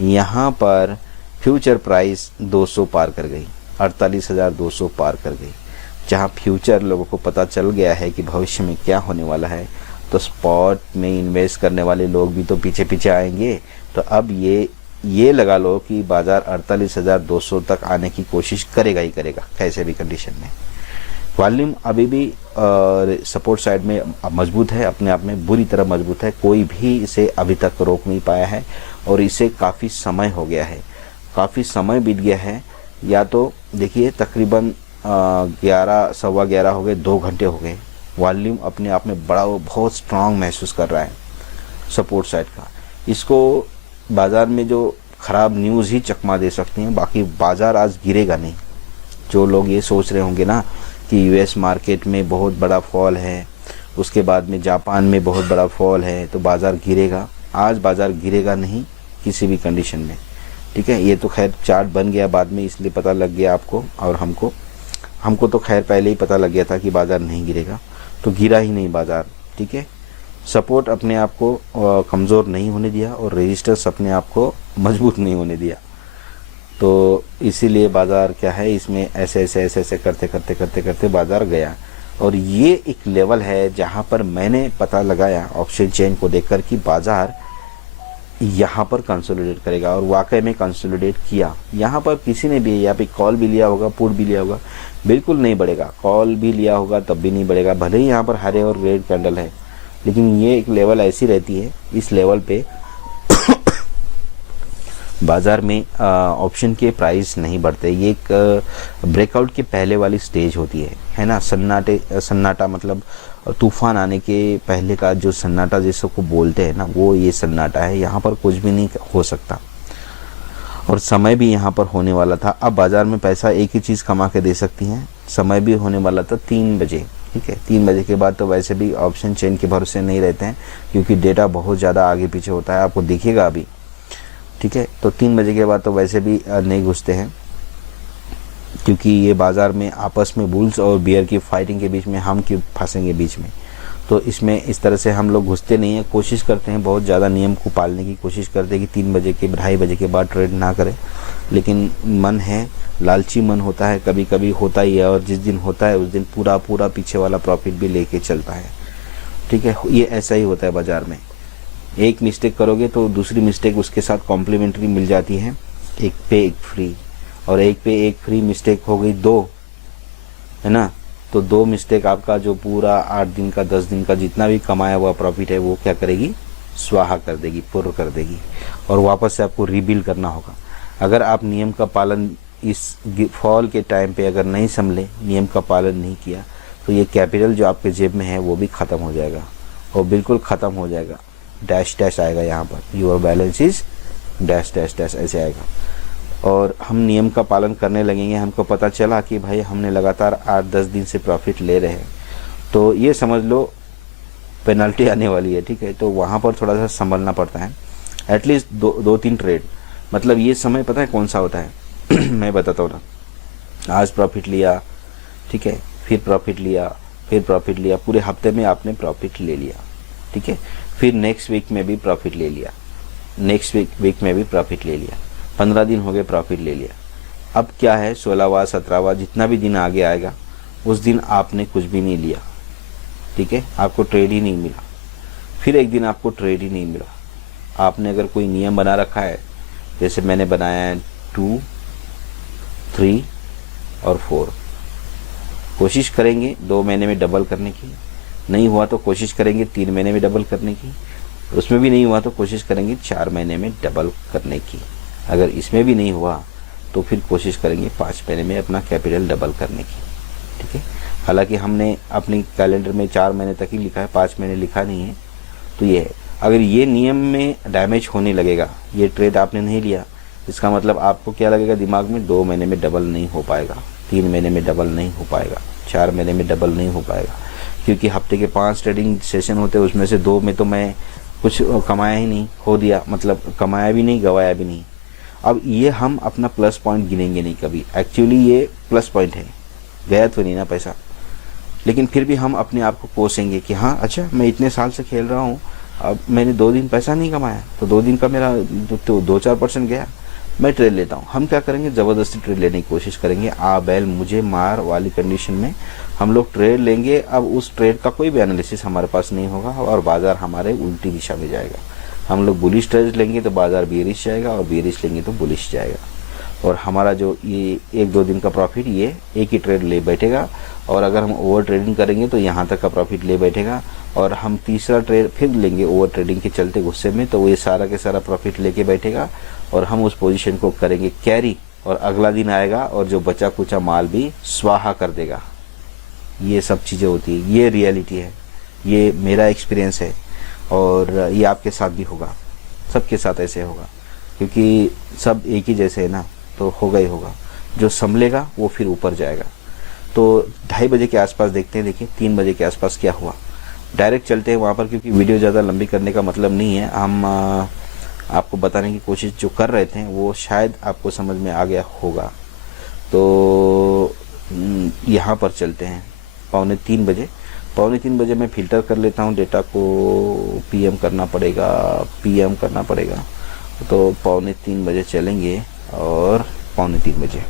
यहाँ पर फ्यूचर प्राइस 200 पार कर गई, 48,200 पार कर गई। जहाँ फ्यूचर लोगों को पता चल गया है कि भविष्य में क्या होने वाला है, तो स्पॉट में इन्वेस्ट करने वाले लोग भी तो पीछे पीछे आएंगे। तो अब ये लगा लो कि बाज़ार 48,200 तक आने की कोशिश करेगा ही करेगा, कैसे भी कंडीशन में। वॉल्यूम अभी भी सपोर्ट साइड में मजबूत है, अपने आप में बुरी तरह मजबूत है। कोई भी इसे अभी तक रोक नहीं पाया है, और इसे काफ़ी समय हो गया है, काफ़ी समय बीत गया है। या तो देखिए तकरीबन 11 सवा 11 हो गए, 2 घंटे हो गए। वॉल्यूम अपने आप में बड़ा बहुत स्ट्रांग महसूस कर रहा है सपोर्ट साइड का। इसको बाज़ार में जो ख़राब न्यूज़ ही चकमा दे सकती हैं, बाकी बाज़ार आज गिरेगा नहीं। जो लोग ये सोच रहे होंगे ना कि यूएस मार्केट में बहुत बड़ा फॉल है, उसके बाद में जापान में बहुत बड़ा फॉल है, तो बाज़ार गिरेगा, आज बाज़ार गिरेगा नहीं किसी भी कंडीशन में। ठीक है, ये तो खैर चार्ट बन गया बाद में, इसलिए पता लग गया आपको और हमको तो खैर पहले ही पता लग गया था कि बाज़ार नहीं गिरेगा, तो गिरा ही नहीं बाज़ार। ठीक है, सपोर्ट अपने आप को कमज़ोर नहीं होने दिया, और रेजिस्टेंस अपने आप को मजबूत नहीं होने दिया। तो इसीलिए बाज़ार क्या है, इसमें ऐसे करते बाज़ार गया। और ये एक लेवल है जहाँ पर मैंने पता लगाया ऑप्शन चेन को देखकर कि बाज़ार यहाँ पर कंसोलिडेट करेगा, और वाकई में कंसोलिडेट किया। यहाँ पर किसी ने भी यहाँ पे कॉल भी लिया होगा, पुट भी लिया होगा, बिल्कुल नहीं बढ़ेगा। कॉल भी लिया होगा तब भी नहीं बढ़ेगा, भले ही यहाँ पर हरे और रेड कैंडल है, लेकिन ये एक लेवल ऐसी रहती है, इस लेवल पे बाज़ार में ऑप्शन के प्राइस नहीं बढ़ते। ये एक ब्रेकआउट के पहले वाली स्टेज होती है ना। सन्नाटा मतलब तूफान आने के पहले का जो सन्नाटा जिसको बोलते हैं ना, वो ये सन्नाटा है। यहाँ पर कुछ भी नहीं हो सकता, और समय भी यहाँ पर होने वाला था। अब बाज़ार में पैसा एक ही चीज़ कमा के दे सकती हैं, समय भी होने वाला था 3 बजे। ठीक है, 3 बजे के बाद तो वैसे भी ऑप्शन चेन के भरोसे नहीं रहते हैं, क्योंकि डेटा बहुत ज़्यादा आगे पीछे होता है, आपको दिखेगा अभी। ठीक है, तो 3 बजे के बाद तो वैसे भी नहीं घुसते हैं, क्योंकि ये बाज़ार में आपस में बुल्स और बियर की फाइटिंग के बीच में हम क्यों फंसेंगे बीच में। तो इसमें इस तरह से हम लोग घुसते नहीं हैं, कोशिश करते हैं, बहुत ज़्यादा नियम को पालने की कोशिश करते हैं कि 3 बजे के 2:30 बजे के बाद ट्रेड ना करें। लेकिन मन है, लालची मन होता है, कभी कभी होता ही है, और जिस दिन होता है उस दिन पूरा पीछे वाला प्रॉफिट भी लेके चलता है। ठीक है, ये ऐसा ही होता है बाज़ार में। एक मिस्टेक करोगे तो दूसरी मिस्टेक उसके साथ कॉम्प्लीमेंट्री मिल जाती है, एक पे एक फ्री, और एक पे एक फ्री मिस्टेक हो गई 2, है ना। तो 2 मिस्टेक आपका जो पूरा 8 दिन का 10 दिन का जितना भी कमाया हुआ प्रॉफिट है वो क्या करेगी, स्वाहा कर देगी, पूर्ण कर देगी, और वापस से आपको रीबिल्ड करना होगा। अगर आप नियम का पालन इस फॉल के टाइम पे अगर नहीं संभले, नियम का पालन नहीं किया, तो ये कैपिटल जो आपके जेब में है वो भी ख़त्म हो जाएगा, और बिल्कुल ख़त्म हो जाएगा। डैश डैश आएगा यहाँ पर, your balance is dash dash dash ऐसे आएगा। और हम नियम का पालन करने लगेंगे, हमको पता चला कि भाई हमने लगातार 8-10 दिन से प्रॉफिट ले रहे हैं, तो ये समझ लो पेनल्टी आने वाली है, ठीक है। तो वहाँ पर थोड़ा सा संभलना पड़ता है, एटलीस्ट दो तीन ट्रेड। मतलब ये समय पता है कौन सा होता है मैं बताता हूँ ना, आज प्रॉफिट लिया, ठीक है, फिर प्रॉफिट लिया, फिर प्रॉफिट लिया, पूरे हफ्ते में आपने प्रॉफिट ले लिया, ठीक है। फिर नेक्स्ट वीक में भी प्रॉफिट ले लिया, नेक्स्ट वीक में भी प्रॉफिट ले लिया, 15 दिन हो गए प्रॉफिट ले लिया। अब क्या है, 16वां 17वां जितना भी दिन आगे आएगा उस दिन आपने कुछ भी नहीं लिया, ठीक है, आपको ट्रेड ही नहीं मिला। फिर एक दिन आपको ट्रेड ही नहीं मिला। आपने अगर कोई नियम बना रखा है, जैसे मैंने बनाया है 2, 3 और 4, कोशिश करेंगे 2 महीने में डबल करने की, नहीं हुआ तो कोशिश करेंगे 3 महीने में डबल करने की, उसमें भी नहीं हुआ तो कोशिश करेंगे 4 महीने में डबल करने की, अगर इसमें भी नहीं हुआ तो फिर कोशिश करेंगे 5 महीने में अपना कैपिटल डबल करने की, ठीक है। हालांकि हमने अपनी कैलेंडर में 4 महीने तक ही लिखा है, 5 महीने लिखा नहीं है। तो ये है, अगर ये नियम में डैमेज होने लगेगा, ये ट्रेड आपने नहीं लिया, इसका मतलब आपको क्या लगेगा दिमाग में, 2 महीने में डबल नहीं हो पाएगा, 3 महीने में डबल नहीं हो पाएगा, 4 महीने में डबल नहीं हो पाएगा, क्योंकि हफ्ते के 5 ट्रेडिंग सेशन होते हैं, उसमें से 2 में तो मैं कुछ कमाया ही नहीं, खो दिया, मतलब कमाया भी नहीं, गवाया भी नहीं। अब ये हम अपना प्लस पॉइंट गिनेंगे नहीं कभी, एक्चुअली ये प्लस पॉइंट है, गया तो नहीं ना पैसा, लेकिन फिर भी हम अपने आप को कोसेंगे कि हाँ अच्छा मैं इतने साल से खेल रहा हूँ, अब मैंने 2 दिन पैसा नहीं कमाया, तो 2 दिन का मेरा तो 2-4% गया, मैं ट्रेड लेता हूँ। हम क्या करेंगे, ज़बरदस्ती ट्रेड लेने की कोशिश करेंगे, आ बैल मुझे मार वाली कंडीशन में हम लोग ट्रेड लेंगे। अब उस ट्रेड का कोई भी एनालिसिस हमारे पास नहीं होगा और बाजार हमारे उल्टी दिशा में जाएगा। हम लोग बुलिश ट्रेड लेंगे तो बाजार बेरिश जाएगा, और बेरिश लेंगे तो बुलिश जाएगा, और हमारा जो ये 1-2 दिन का प्रॉफिट ये एक ही ट्रेड ले बैठेगा। और अगर हम ओवर ट्रेडिंग करेंगे तो यहाँ तक का प्रॉफिट ले बैठेगा, और हम तीसरा ट्रेड फिर लेंगे ओवर ट्रेडिंग के चलते गुस्से में, तो वो ये सारा के सारा प्रॉफिट लेके बैठेगा, और हम उस पोजीशन को करेंगे कैरी, और अगला दिन आएगा और जो बचा कुचा माल भी स्वाहा कर देगा। ये सब चीज़ें होती है, ये रियलिटी है, ये मेरा एक्सपीरियंस है, और ये आपके साथ भी होगा, सबके साथ ऐसे होगा, क्योंकि सब एक ही जैसे है ना, तो होगा ही होगा। जो संभलेगा वो फिर ऊपर जाएगा। तो 2:30 बजे के आसपास देखते हैं, देखिए 3 बजे के आसपास क्या हुआ। डायरेक्ट चलते हैं वहाँ पर, क्योंकि वीडियो ज़्यादा लंबी करने का मतलब नहीं है, हम आपको बताने की कोशिश जो कर रहे थे वो शायद आपको समझ में आ गया होगा। तो यहाँ पर चलते हैं 2:45 बजे। 2:45 बजे मैं फ़िल्टर कर लेता हूँ डेटा को, पीएम करना पड़ेगा, तो 2:45 बजे चलेंगे, और 2:45 बजे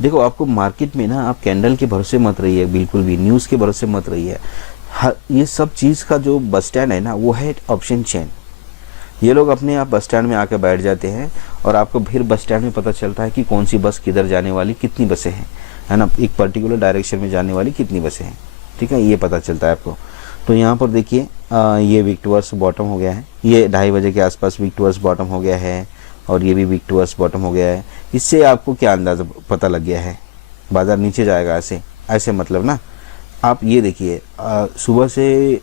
देखो, आपको मार्केट में ना आप कैंडल के भरोसे मत रहिए, बिल्कुल भी न्यूज़ के भरोसे मत रहिए। ये सब चीज़ का जो बस स्टैंड है ना, वो है ऑप्शन चेन। ये लोग अपने आप बस स्टैंड में आकर बैठ जाते हैं, और आपको फिर बस स्टैंड में पता चलता है कि कौन सी बस किधर जाने वाली, कितनी बसें हैं, है ना, एक पर्टिकुलर डायरेक्शन में जाने वाली कितनी बसें हैं, ठीक है, ये पता चलता है आपको। तो यहाँ पर देखिए ये वीक टुवर्ड्स बॉटम हो गया है, ये 2:30 बजे के आसपास वीक टुवर्ड्स बॉटम हो गया है, और ये भी वीक टुवर्ड्स बॉटम हो गया है। इससे आपको क्या अंदाज़ा पता लग गया है, बाजार नीचे जाएगा, ऐसे मतलब ना। आप ये देखिए सुबह से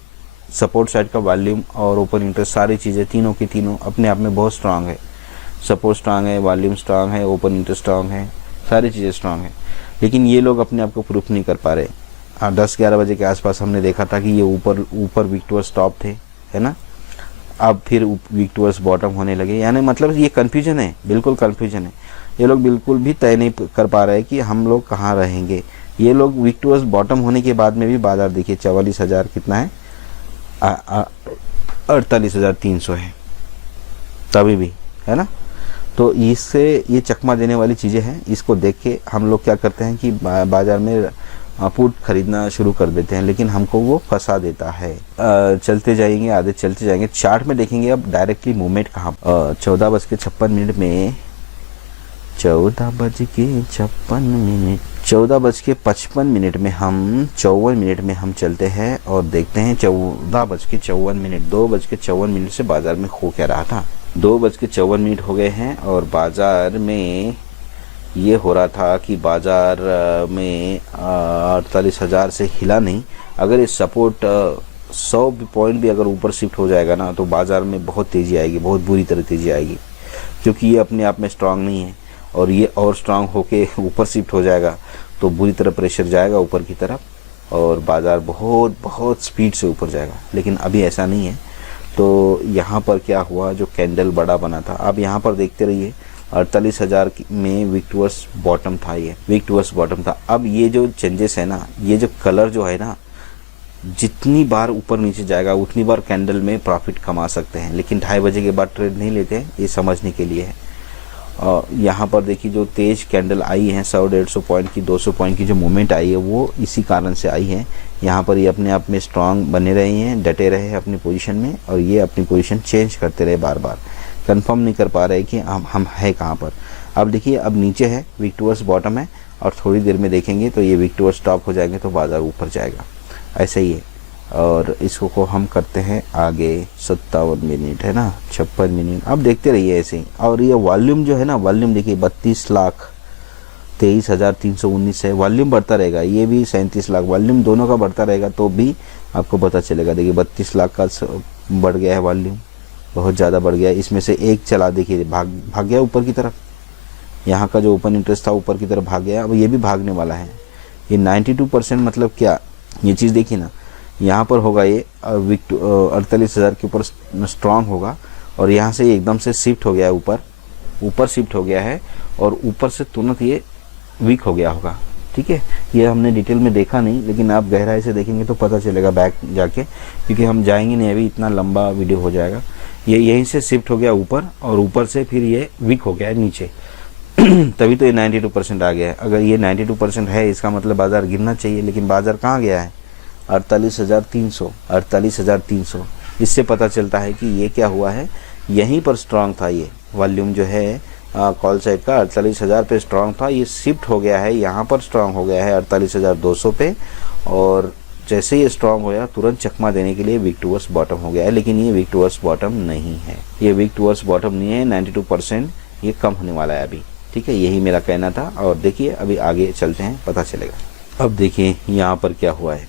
सपोर्ट साइड का वॉल्यूम और ओपन इंटरेस्ट, सारी चीज़ें तीनों की तीनों अपने आप में बहुत स्ट्रांग है। सपोर्ट स्ट्रांग है, वॉल्यूम स्ट्रांग है, ओपन इंटरेस्ट स्ट्रांग है, सारी चीज़ें स्ट्रांग है, लेकिन ये लोग अपने आप को प्रूफ नहीं कर पा रहे। 10-11 बजे के आसपास हमने देखा था कि ये ऊपर वीक टुवर्ड्स टॉप थे, है ना, अब फिर वीक टुवर्ड्स बॉटम होने लगे। यानी मतलब ये कन्फ्यूजन है, बिल्कुल कन्फ्यूजन है। ये लोग बिल्कुल भी तय नहीं कर पा रहे कि हम लोग कहाँ रहेंगे। ये लोग वीक टुवर्ड्स बॉटम होने के बाद में भी बाजार देखिए 44,000 कितना है, 48,300 है तभी भी, है ना। तो इससे ये चकमा देने वाली चीज़ें हैं। इसको देख के हम लोग क्या करते हैं कि बाजार में पुट खरीदना शुरू कर देते हैं, लेकिन हमको वो फंसा देता है। चलते जाएंगे, आधे चलते जाएंगे, चार्ट में देखेंगे अब डायरेक्टली मूवमेंट कहाँ। 14:56 में 14:55 में हम 54 मिनट में हम चलते हैं और देखते हैं 14:54, 2:54 से बाजार में हो क्या रहा था। 2:54 हो गए हैं और बाजार में ये हो रहा था कि बाजार में 48,000 से हिला नहीं। अगर ये सपोर्ट 100 पॉइंट भी अगर ऊपर शिफ्ट हो जाएगा ना, तो बाजार में बहुत तेज़ी आएगी, बहुत बुरी तरह तेज़ी आएगी, क्योंकि ये अपने आप में स्ट्रांग नहीं है, और ये और स्ट्रांग होके ऊपर शिफ्ट हो जाएगा तो बुरी तरह प्रेशर जाएगा ऊपर की तरफ, और बाज़ार बहुत बहुत स्पीड से ऊपर जाएगा, लेकिन अभी ऐसा नहीं है। तो यहाँ पर क्या हुआ, जो कैंडल बड़ा बना था, अब यहाँ पर देखते रहिए 48,000 में वीक टूवर्ड्स बॉटम था, ये वीक टूवर्ड्स बॉटम था। अब ये जो चेंजेस है ना, ये जो कलर जो है ना, जितनी बार ऊपर नीचे जाएगा उतनी बार कैंडल में प्रॉफिट कमा सकते हैं, लेकिन 2:30 बजे के बाद ट्रेड नहीं लेते हैं, ये समझने के लिए है। यहाँ पर देखिए जो तेज कैंडल आई है 100-150 पॉइंट की, 200 पॉइंट की जो मूवमेंट आई है वो इसी कारण से आई है। यहाँ पर ये अपने आप में स्ट्रांग बने रहे हैं, डटे रहे हैं अपनी पोजीशन में, और ये अपनी पोजीशन चेंज करते रहे, बार बार कंफर्म नहीं कर पा रहे कि हम है कहाँ पर। अब देखिए अब नीचे है, वीक टूवर्ड्स बॉटम है, और थोड़ी देर में देखेंगे तो ये वीक टूवर्ड्स टॉप हो जाएंगे तो बाज़ार ऊपर जाएगा, ऐसे ही है। और इसको को हम करते हैं आगे 57 मिनट है ना, 56 मिनट, अब देखते रहिए ऐसे ही। और ये वॉल्यूम जो है ना, वॉल्यूम देखिए 32,23,319 है, वॉल्यूम बढ़ता रहेगा, ये भी 37 लाख, वॉल्यूम दोनों का बढ़ता रहेगा तो भी आपको पता चलेगा। देखिए 32 लाख का बढ़ गया है वॉल्यूम, बहुत ज़्यादा बढ़ गया है। इसमें से एक चला देखिए भाग गया ऊपर की तरफ, यहाँ का जो ओपन इंटरेस्ट था ऊपर की तरफ भाग गया, अब ये भी भागने वाला है। ये 92% मतलब क्या, ये चीज़ देखिए ना, यहाँ पर होगा ये 48,000 के ऊपर स्ट्रांग होगा, और यहाँ से एकदम से शिफ्ट हो गया है ऊपर शिफ्ट हो गया है, और ऊपर से तुरंत ये वीक हो गया होगा। ठीक है, ये हमने डिटेल में देखा नहीं, लेकिन आप गहराई से देखेंगे तो पता चलेगा बैक जाके, क्योंकि हम जाएंगे नहीं अभी, इतना लंबा वीडियो हो जाएगा। ये यहीं से शिफ्ट हो गया ऊपर, और ऊपर से फिर ये वीक हो गया है नीचे तभी तो ये 92% आ गया है। अगर ये 92% है, इसका मतलब बाज़ार गिरना चाहिए, लेकिन बाज़ार कहाँ गया है, 48,300। इससे पता चलता है कि ये क्या हुआ है, यहीं पर स्ट्रांग था, ये वॉल्यूम जो है कॉल साइड का 48,000 पे स्ट्रांग था, ये शिफ्ट हो गया है, यहाँ पर स्ट्रांग हो गया है 48,200 पे, और जैसे ये स्ट्रांग होया तुरंत चकमा देने के लिए वीक टूवर्ड्स बॉटम हो गया है। लेकिन ये वीक टूवर्ड्स बॉटम नहीं है, ये वीक टूवर्ड्स बॉटम नहीं है, 92% ये कम होने वाला है अभी। ठीक है, यही मेरा कहना था। और देखिए अभी आगे चलते हैं, पता चलेगा। अब देखिए यहाँ पर क्या हुआ है,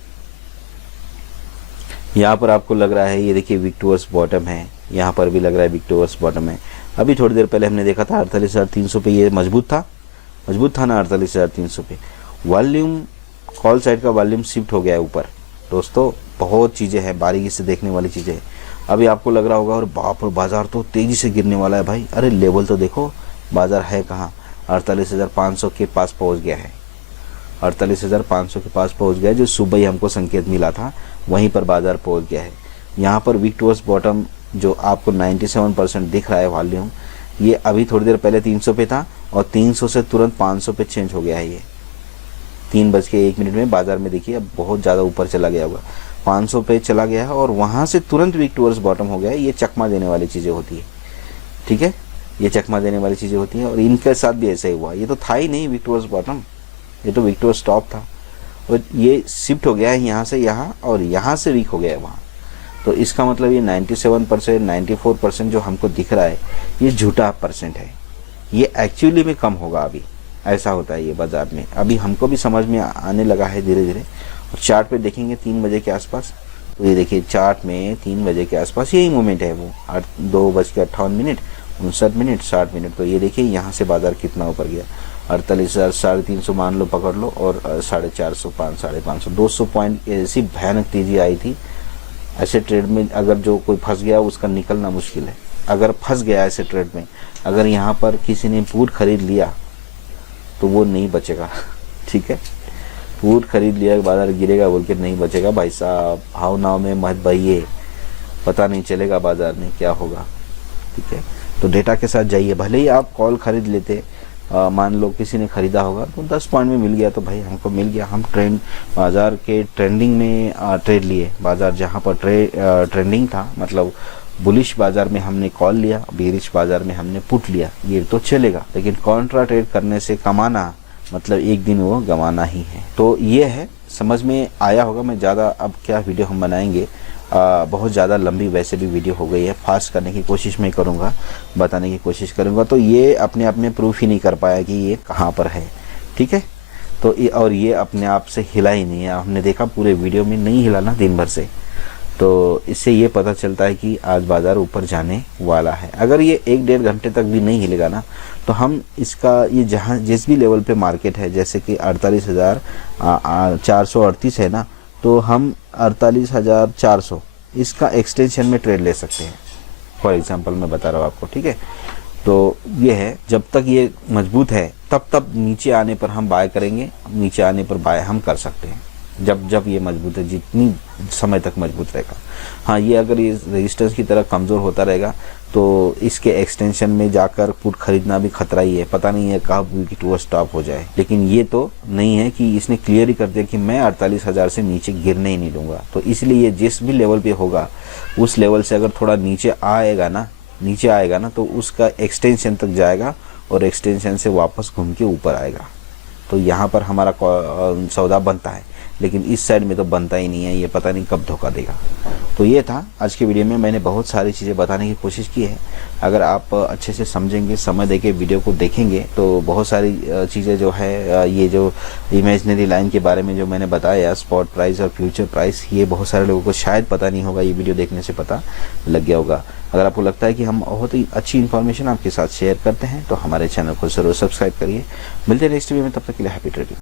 यहाँ पर आपको लग रहा है, ये देखिए वीक टूवर्ड्स बॉटम है, यहाँ पर भी लग रहा है वीक टूवर्ड्स बॉटम है। अभी थोड़ी देर पहले हमने देखा था 48,300 पे ये मजबूत था ना 48,300 पे। वॉल्यूम कॉल साइड का वॉल्यूम शिफ्ट हो गया है ऊपर। दोस्तों बहुत चीज़ें हैं, बारीकी से देखने वाली चीज़ें हैं। अभी आपको लग रहा होगा और बाप रे बाजार तो तेज़ी से गिरने वाला है भाई, अरे लेवल तो देखो, बाजार है कहाँ, 48,500 के पास पहुँच गया है, 48,500 के पास पहुँच गया है, जो सुबह ही हमको संकेत मिला था वहीं पर बाजार पहुँच गया है। यहाँ पर वीक टूवर्ड्स बॉटम जो आपको 97% दिख रहा है वॉल्यूम, ये अभी थोड़ी देर पहले 300 पे था, और 300 से तुरंत 500 पे चेंज हो गया है। ये 3:01 में बाजार में देखिए अब बहुत ज़्यादा ऊपर चला गया होगा, 500 पे चला गया है, और वहाँ से तुरंत वीक टूवर्ड्स बॉटम हो गया है। ये चकमा देने वाली चीज़ें होती है, ठीक है, ये चकमा देने वाली चीज़ें होती हैं, और इनके साथ भी ऐसा ही हुआ। ये तो था ही नहीं वीक टूवर्ड्स बॉटम, ये तो वीक टूवर्ड्स टॉप था, और ये शिफ्ट हो गया है यहाँ से यहाँ, और यहाँ से वीक हो गया है वहाँ। तो इसका मतलब ये 97%, 94% जो हमको दिख रहा है ये झूठा परसेंट है, ये एक्चुअली में कम होगा। अभी ऐसा होता है ये बाज़ार में, अभी हमको भी समझ में आने लगा है धीरे धीरे। और चार्ट पे देखेंगे 3 बजे के आसपास, तो ये देखिए चार्ट में 3 बजे के आसपास यही मूवमेंट है, वो 2:58, 59, 60 मिनट। तो ये देखिए यहाँ से बाज़ार कितना ऊपर गया, 48,350 मान लो, पकड़ लो, और 450, 550, 200 पॉइंट ऐसी भयानक तेज़ी आई थी। ऐसे ट्रेड में अगर जो कोई फंस गया उसका निकलना मुश्किल है। अगर फंस गया ऐसे ट्रेड में, अगर यहाँ पर किसी ने पुट खरीद लिया तो वो नहीं बचेगा, ठीक है, पुट खरीद लिया, बाजार गिरेगा बोल के नहीं बचेगा भाई साहब। भाव नाव में मत बहिए, पता नहीं चलेगा बाजार में क्या होगा, ठीक है। तो डेटा के साथ जाइए, भले ही आप कॉल खरीद लेते, मान लो किसी ने खरीदा होगा तो 10 पॉइंट में मिल गया तो भाई हमको मिल गया, हम बाजार के ट्रेंडिंग में ट्रेड लिए। बाजार जहाँ पर ट्रेंडिंग था, मतलब बुलिश बाजार में हमने कॉल लिया, बेरिश बाजार में हमने पुट लिया, ये तो चलेगा। लेकिन कॉन्ट्रा ट्रेड करने से कमाना मतलब एक दिन वो गंवाना ही है। तो ये है, समझ में आया होगा। मैं ज़्यादा अब क्या वीडियो हम बनाएंगे, बहुत ज़्यादा लंबी वैसे भी वीडियो हो गई है, फास्ट करने की कोशिश मैं करूँगा, बताने की कोशिश करूँगा। तो ये अपने आप में प्रूफ ही नहीं कर पाया कि ये कहाँ पर है, ठीक है। तो ये, और ये अपने आप से हिला ही नहीं है, हमने देखा पूरे वीडियो में नहीं हिला ना दिन भर से, तो इससे ये पता चलता है कि आज बाज़ार ऊपर जाने वाला है। अगर ये 1-1.5 घंटे तक भी नहीं हिलेगा ना, तो हम इसका ये जहाँ जिस भी लेवल पे मार्केट है, जैसे कि 48,438 है ना, तो हम 48,400 इसका एक्सटेंशन में ट्रेड ले सकते हैं। फॉर एग्जांपल मैं बता रहा हूँ आपको, ठीक है। तो ये है, जब तक ये मजबूत है तब तक नीचे आने पर हम बाय करेंगे, नीचे आने पर बाय हम कर सकते हैं, जब ये मजबूत है, जितनी समय तक मजबूत रहेगा। हाँ, ये अगर ये रेजिस्टेंस की तरह कमज़ोर होता रहेगा तो इसके एक्सटेंशन में जाकर पुट खरीदना भी खतरा ही है, पता नहीं है कब विकेट वो स्टॉप हो जाए। लेकिन ये तो नहीं है कि इसने क्लियर ही कर दिया कि मैं 48,000 से नीचे गिरने ही नहीं दूंगा। तो इसलिए ये जिस भी लेवल पे होगा उस लेवल से अगर थोड़ा नीचे आएगा ना तो उसका एक्सटेंशन तक जाएगा और एक्सटेंशन से वापस घूम के ऊपर आएगा। तो यहाँ पर हमारा सौदा बनता है, लेकिन इस साइड में तो बनता ही नहीं है, ये पता नहीं कब धोखा देगा। तो ये था आज की वीडियो में, मैंने बहुत सारी चीज़ें बताने की कोशिश की है। अगर आप अच्छे से समझेंगे, समय देके वीडियो को देखेंगे तो बहुत सारी चीज़ें जो है, ये जो इमेजिनरी लाइन के बारे में जो मैंने बताया, स्पॉट प्राइस और फ्यूचर प्राइस, ये बहुत सारे लोगों को शायद पता नहीं होगा, ये वीडियो देखने से पता लग गया होगा। अगर आपको लगता है कि हम बहुत ही अच्छी इन्फॉर्मेशन आपके साथ शेयर करते हैं तो हमारे चैनल को ज़रूर सब्सक्राइब करिए। मिलते हैं नेक्स्ट वीडियो में, तब तक के लिए हैप्पी ट्रेडिंग।